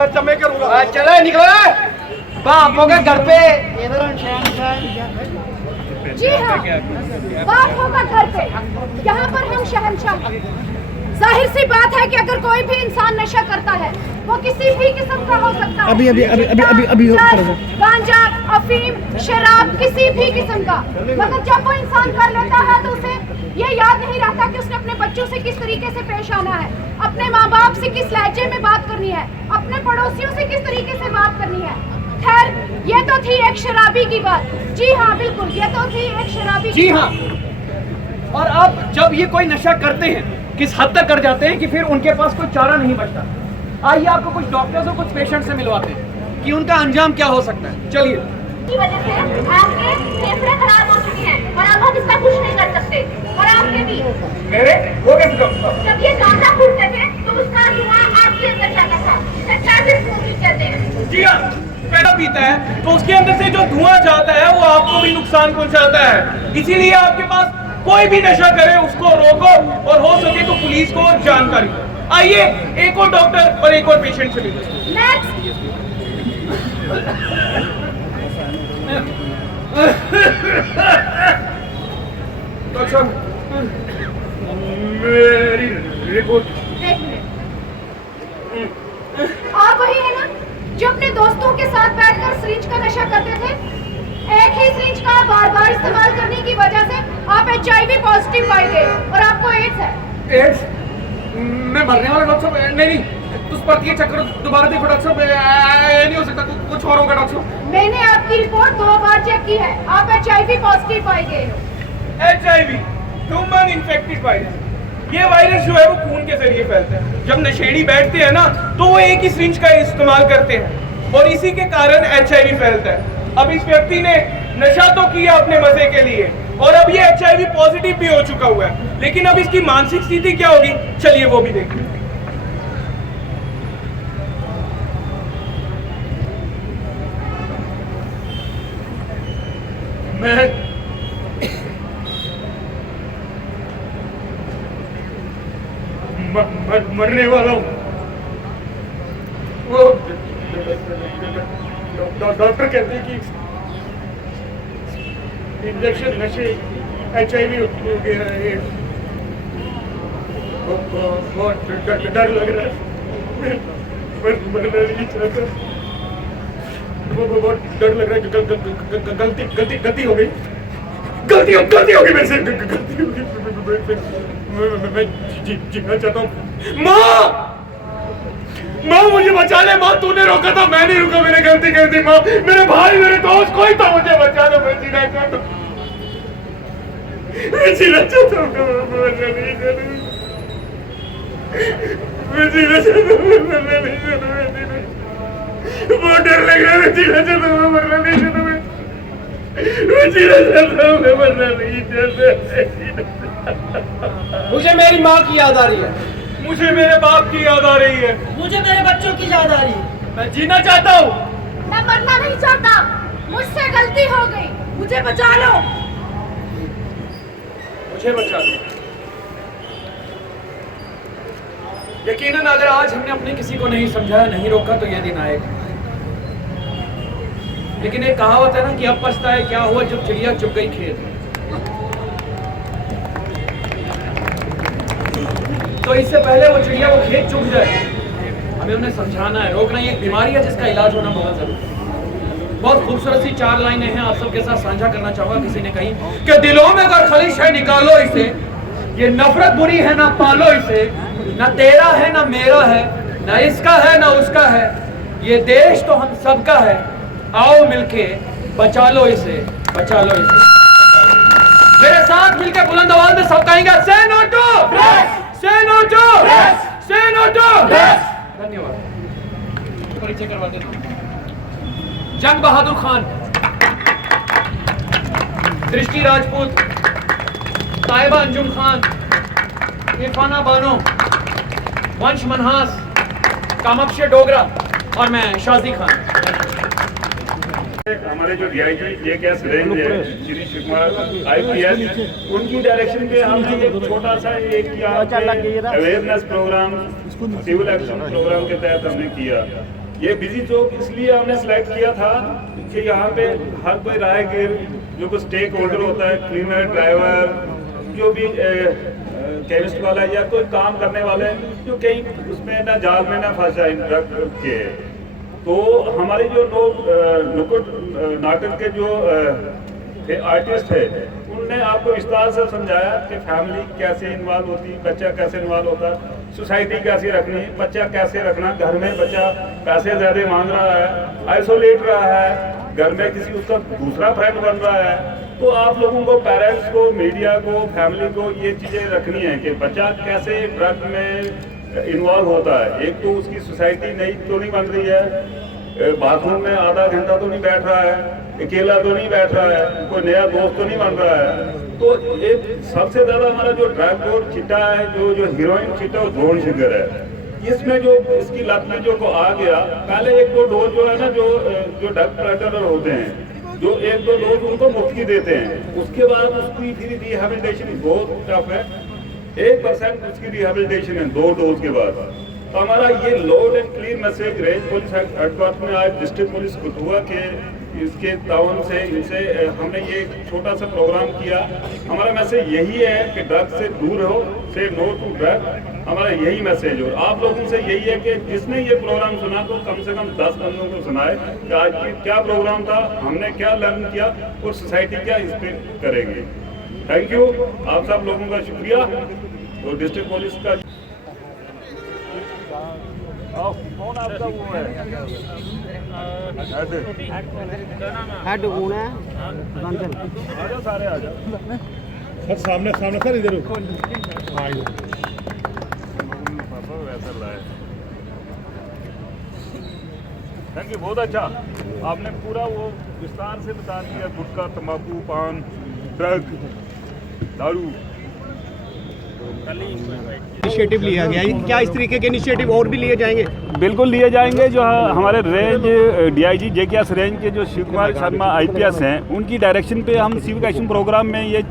अच्छा मैं करूंगा। चलो निकलो बापों के घर पे। जी हाँ, बाप होगा घर पे, यहाँ पर हम शहंशाह। जाहिर सी बात है कि अगर कोई भी इंसान नशा करता है वो किसी भी किस्म का हो सकता है। अभी गांजा, अफीम, शराब, किसी भी किस्म का। मगर जब वो इंसान कर लेता है तो उसे ये याद नहीं रहता कि उसने अपने बच्चों से किस तरीके से पेश आना है, अपने माँ बाप से किस लहजे में बात करनी है, अपने पड़ोसियों से किस तरीके से बात करनी है। खैर, ये तो थी एक शराबी की बात। जी हाँ बिल्कुल, ये तो थी एक शराबी। जी हाँ, और अब जब ये कोई नशा करते हैं किस हद तक कर जाते हैं कि फिर उनके पास कोई चारा नहीं बचता। आइए आपको कुछ डॉक्टर्स और कुछ पेशेंट से मिलवाते हैं कि उनका अंजाम क्या हो सकता है। चलिए। की वजह से आपके फेफड़े खराब हो चुके हैं और अब हम इसका कुछ नहीं कर सकते। और आपके भी मेरे वो कैसे? जब ये गांजा फूटते थे तो उसका धुआं आपके अंदर जाता था, इसे ट्रैफिक स्मोकिंग कहते हैं। जी हाँ, पैसा पीता है तो उसके अंदर से जो धुआं जाता है वो आपको भी नुकसान पहुंचाता है। इसीलिए आपके पास कोई भी नशा करे उसको रोको और हो सके तो पुलिस को जानकारी दो। आइए एक और डॉक्टर और एक और पेशेंट से मिलते हैं। डॉक्टर साहब, मेरी रिपोर्ट। आप वही है ना जो अपने दोस्तों के साथ बैठकर सिरिंज का नशा करते थे? एक ही सिरिंज का बार बार इस्तेमाल करने की वजह से आप HIV पॉजिटिव पाए गए और आपको एड्स है। एड्स? मैं मरने वाला डॉक्टर साहब? नहीं, उस पर ये चक्कर दोबारा देखो डॉक्टर साहब, नहीं हो सकता, कुछ और होगा डॉक्टर साहब। मैंने आपकी रिपोर्ट 2 बार चेक की है, आप HIV पॉजिटिव पाए गए हो। HIV human infected virus. ये वायरस जो है वो खून के जरिए फैलता है। जब नशेड़ी बैठते हैं ना तो वो एक ही सिरिंज का इस्तेमाल करते हैं और इसी के कारण HIV फैलता है। अब इस व्यक्ति ने नशा तो किया अपने मजे के लिए और अब ये HIV पॉजिटिव भी हो चुका हुआ है, लेकिन अब इसकी मानसिक स्थिति क्या होगी, चलिए वो भी देखते हैं। मैं मरने वाला हूँ। वो डॉक्टर कहते हैं कि इंजेक्शन नशे HIV हो गया है। बहुत डर लग रहा है, मरना नहीं चाहता। बहुत डर लग रहा है कि गलती हो गई। गलती हो गई मेरे से, गलती हो गई। मैं जीना चाहता हूँ। माँ मुझे बचा ले। माँ तूने रोका था, मैं नहीं रुका, मैंने गलती कर दी। माँ, मेरे भाई, मेरे दोस्त कोई था, मुझे बचा लो। मैं जीना चाहता हूँ, मैं जीना चाहता हूँ, मरना नहीं चाहता। मैं जीना चाहता हूँ, मरना नहीं चाहता। बहुत डर लग रहा है, मैं जीना चाहता हूँ, मरना नहीं चाहता। मैं जीना चाहता हूँ, मैं मरना नहीं चाहता। मुझे मेरी माँ की याद आ रही है, मुझे मेरे बाप की याद आ रही है, मुझे मेरे बच्चों की याद आ रही है। मैं जीना चाहता हूँ। मैं मरना नहीं चाहता, मुझसे गलती हो गई, मुझे बचा लो। मुझे बचा लो। यकीनन अगर आज हमने अपने किसी को नहीं समझाया, नहीं रोका तो यह दिन आएगा। लेकिन एक कहावत है ना कि अब पछताए क्या हुआ जब चिड़िया चुग गई खेत। तो इससे पहले वो चिड़िया वो खेत चुग जाए, हमें उन्हें समझाना है, रोकना। ये एक बीमारी है जिसका इलाज होना बहुत जरूरी है। बहुत खूबसूरत सी 4 लाइनें हैं, आप सबके साथ साझा करना चाहूंगा। किसी ने कही कि दिलों में अगर खलिश है निकालो इसे, ये नफरत बुरी है ना पालो इसे, ना तेरा है ना मेरा है, ना इसका है ना उसका है, ये देश तो हम सबका है, आओ मिलके बचा लो इसे, बचा लो इसे। मेरे साथ मिलकर बुलंद आवाज में सब कहेंगे से नो टू ड्रग्स, से नो टू ड्रग्स, से नो टू ड्रग्स। धन्यवाद। परिचय करवा देता हूं। जंग बहादुर खान, दृष्टि राजपूत, ताइबा अंजुम खान, इरफाना बानो, वंश मनहास, कामाक्षी डोगरा और मैं शाजी खान। हमारे जो DIG KS रेंज है श्री शिवकुमार IPS, उनकी डायरेक्शन पे हमने एक छोटा सा एक किया awareness programme, civil action programme के तहत हमने किया। ये बिजी चौक इसलिए हमने सेलेक्ट किया था कि यहाँ पे हर कोई राहगीर, जो कोई स्टेक होल्डर होता है, क्लीनर, ड्राइवर, जो भी केमिस्ट वाला या कोई काम करने वाले, जो कहीं उसमें ना जाल में ना फंस जाए ड्रग के, तो हमारे जो लोग नुक्कड़ नाटक के जो आर्टिस्ट है, उनने आपको विस्तार से समझाया कि फैमिली कैसे इन्वॉल्व होती है, बच्चा कैसे इन्वॉल्व होता है, सोसाइटी कैसे रखनी है, बच्चा कैसे रखना, घर में बच्चा पैसे ज़्यादा मांग रहा है, आइसोलेट रहा है, घर में किसी उसका दूसरा फ्रेंड बन रहा है, तो आप लोगों को, पेरेंट्स को, मीडिया को, फैमिली को ये चीज़ें रखनी है कि बच्चा कैसे ड्रग में इन्वॉल्व होता है। एक तो उसकी सोसाइटी नई तो नहीं बन रही है, बाथरूम में आधा घंटा तो नहीं बैठ रहा है, अकेला तो नहीं बैठ रहा है, कोई नया दोस्त तो नहीं बन रहा है। तो एक सबसे ज़्यादा हमारा जो ड्रग और चिट्टा है, जो हीरोइन चिट्टा और ड्रोन शिगर है, इसमें जो इसकी लत में जो को आ गया, पहले एक दो डोज जो है ना, जो ड्रग प्रेडेटर होते हैं, जो एक दो डोज उनको मुफ्त की देते हैं, उसके बाद उसकी फिर रिहेबिलिटेशन बहुत टफ है। 1% उसकी रिहेबिलिटेशन है 2 डोज के बाद। तो हमारा ये Lord and clear message range police headquarter में आज डिस्ट्रिक्ट पुलिस कठुआ के इसके ताउन से इनसे हमने ये छोटा सा प्रोग्राम किया। हमारा मैसेज यही है कि ड्रग से दूर रहो, से नो टू ड्रग, हमारा यही मैसेज हो। आप लोगों से यही है कि जिसने ये प्रोग्राम सुना तो कम से कम 10 बंदों को सुनाए कि आज क्या प्रोग्राम था, हमने क्या लर्न किया और सोसाइटी क्या इस पर करेगी। थैंक यू, आप सब लोगों का शुक्रिया। और डिस्ट्रिक्ट पुलिस का कौन आपका वो है हेड कौन है? आ जाओ सारे आ जाओ सर, सामने सर, इधर वैसा लाए। थैंक यू, बहुत अच्छा, आपने पूरा वो विस्तार से बता दिया। गुटखा, तंबाकू, पान, ड्रग, दारू इनिशिएटिव लिया गया है। क्या इस तरीके के इनिशिएटिव और भी लिए जाएंगे? बिल्कुल लिए जाएंगे। जो हमारे रेंज डीआईजी जेकेएस रेंज के जो शिव कुमार शर्मा आईपीएस हैं, उनकी डायरेक्शन पे हम सिविक एक्शन प्रोग्राम में ये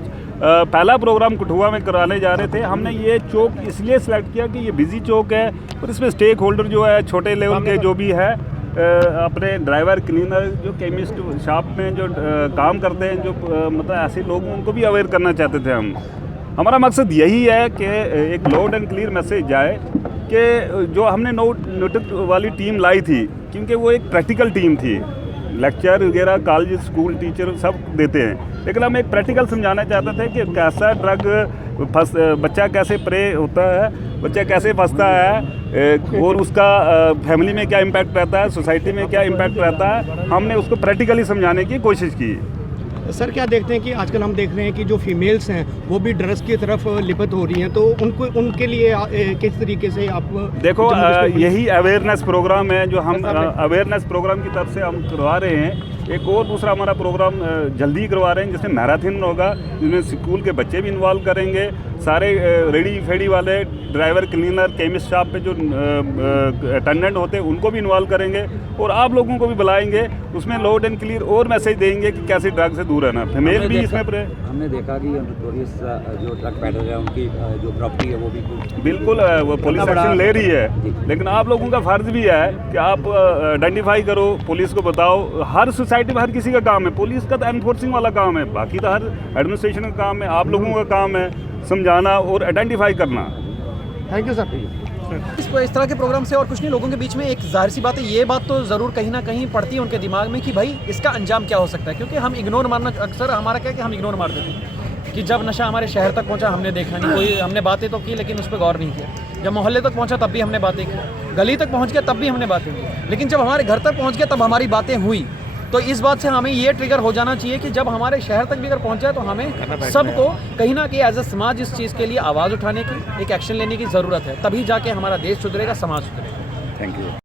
पहला प्रोग्राम कठुआ में कराने जा रहे थे। हमने ये चौक इसलिए सेलेक्ट किया कि ये बिजी चौक है और इसमें स्टेक होल्डर जो है, छोटे लेवल के जो भी है, अपने ड्राइवर, क्लीनर, जो केमिस्ट शॉप में जो काम करते हैं, जो मतलब ऐसे लोग, उनको भी अवेयर करना चाहते थे हम। हमारा मकसद यही है कि एक लाउड एंड क्लियर मैसेज जाए कि जो हमने नोटिक वाली टीम लाई थी, क्योंकि वो एक प्रैक्टिकल टीम थी, लेक्चर वगैरह कॉलेज स्कूल टीचर सब देते हैं, लेकिन हम एक प्रैक्टिकल समझाना चाहते थे कि कैसा ड्रग बच्चा कैसे प्रे होता है, बच्चा कैसे फंसता है और उसका फैमिली में क्या इम्पैक्ट रहता है, सोसाइटी में क्या इम्पैक्ट रहता है। हमने उसको प्रैक्टिकली समझाने की कोशिश की। सर, क्या देखते हैं कि आजकल हम देख रहे हैं कि जो फीमेल्स हैं वो भी ड्रग्स की तरफ लिपत हो रही हैं, तो उनके लिए किस तरीके से आप देखो, यही अवेयरनेस प्रोग्राम है जो हम अवेयरनेस प्रोग्राम की तरफ से हम करवा रहे हैं। एक और दूसरा हमारा प्रोग्राम जल्दी करवा रहे हैं, जिसमें मैराथन होगा, जिसमें स्कूल के बच्चे भी इन्वॉल्व करेंगे, सारे रेडी फेडी वाले, ड्राइवर, क्लीनर, केमिस्ट शॉप पे जो अटेंडेंट होते हैं उनको भी इन्वॉल्व करेंगे और आप लोगों को भी बुलाएंगे। उसमें लाउड एंड क्लियर और मैसेज देंगे कि कैसे ड्रग से दूर रहना। फीमेल भी इसमें हमने देखा कि नोटोरियस जो ड्रग पैडलर है, उनकी जो प्रॉपर्टी है वो भी बिल्कुल वो पुलिस एक्शन ले रही है, लेकिन आप लोगों का फर्ज भी है कि आप आइडेंटिफाई करो, पुलिस को बताओ। हर सोसाइटी में हर किसी का काम है, पुलिस का तो एनफोर्सिंग वाला काम है, बाकी तो हर एडमिनिस्ट्रेशन का काम है। आप लोगों का काम है समझाना और आइडेंटिफाई करना। Thank you sir. इस तरह के प्रोग्राम से और कुछ नहीं, लोगों के बीच में एक जाहिर सी बात है, ये बात तो ज़रूर कहीं ना कहीं पड़ती है उनके दिमाग में कि भाई इसका अंजाम क्या हो सकता है। क्योंकि हम इग्नोर मारना, अक्सर हमारा क्या है कि हम इग्नोर मार देते हैं कि जब नशा हमारे शहर तक पहुंचा हमने देखा नहीं, कोई हमने बातें तो की लेकिन उस पर गौर नहीं किया। जब मोहल्ले तक पहुंचा तब भी हमने बातें की, गली तक पहुंच गया तब भी हमने बातें की, लेकिन जब हमारे घर तक पहुंच गया तब हमारी बातें हुई। तो इस बात से हमें ये ट्रिगर हो जाना चाहिए कि जब हमारे शहर तक भी अगर पहुंचा तो हमें सबको कहीं ना कहीं एज अ समाज इस चीज़ के लिए आवाज़ उठाने की, एक एक्शन लेने की ज़रूरत है। तभी जाके हमारा देश सुधरेगा, समाज सुधरेगा। Thank you.